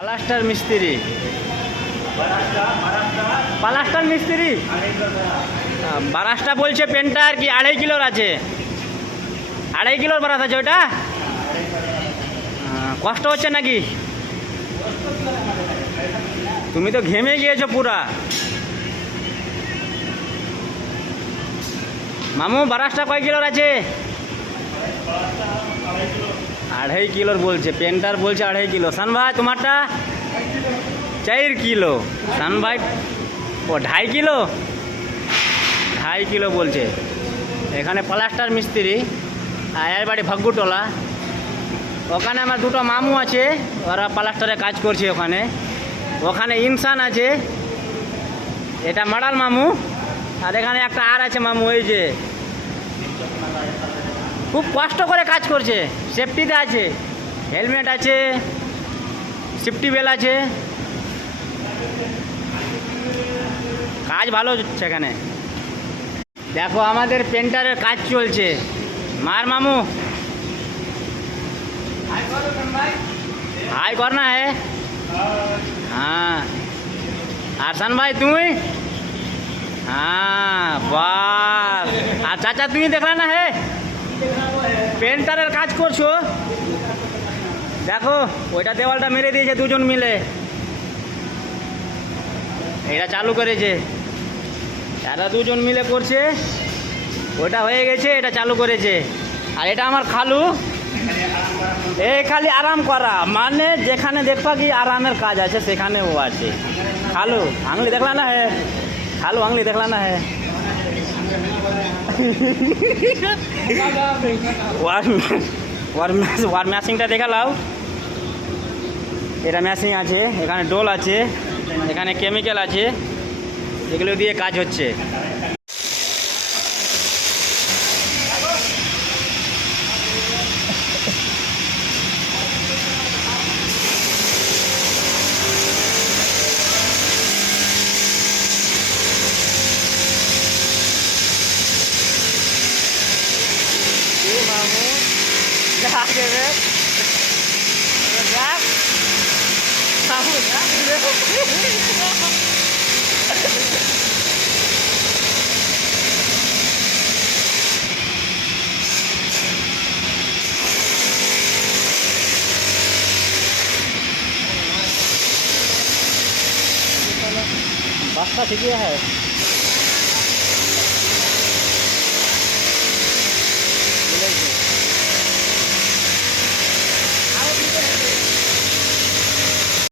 Plaster মিস্ত্রি, plaster মিস্ত্রি। বারাসটা বলছে পেন্টার কি 2.5 কিলোর আছে, 2.5 কিলোর বারাস আছে ওটা। কষ্ট হচ্ছে নাকি? তুমি তো ঘেমে গিয়েছো পুরা। মামু বারাসটা কয় কিলোর আছে? 2.5 কিলোর বলছে পেন্টার, বলছে 2.5 কিলো। সান ভাই তোমারটা 4 কিলো। সান ভাই ও 2.5 কিলো, 2.5 কিলো বলছে। এখানে প্লাস্টার মিস্ত্রি, এর বাড়ি ভাগ্যুটোলা। ওখানে আমার দুটো মামু আছে, ওরা প্লাস্টারে কাজ করছে ওখানে। ওখানে ইনসান আছে, এটা মাডাল মামু। আর এখানে একটা আর আছে মামু, এই যে খুব কষ্ট করে কাজ করছে। সেফটিতে আছে, হেলমেট আছে, সেফটি বেল আছে, কাজ ভালো হচ্ছে এখানে। দেখো আমাদের পেন্টারের কাজ চলছে। মার মামু হাই কর না হে। হ্যাঁ আর সান ভাই তুই? হ্যাঁ বাস। আর চাচা তুমি দেখলা না হে, পেন্টারের কাজ করছো। দেখো ওইটা দেওয়ালটা মেরে দিয়েছে দুজন মিলে, এটা চালু করেছে। এরা দুজন মিলে করছে, ওটা হয়ে গেছে, এটা চালু করেছে। আর এটা আমার খালু। এই খালি আরাম করা, মানে যেখানে দেখবা কি আরামের কাজ আছে সেখানে ও আছে। খালু আঙুলি দেখলা না হে, খালু আঙুলি দেখলা না হে। ওয়ার ম্যাশিংটা দেখে লাও। এটা ম্যাশিং আছে, এখানে ডোল আছে, এখানে কেমিক্যাল আছে, এগুলো দিয়ে কাজ হচ্ছে। रास्ता ठीक है।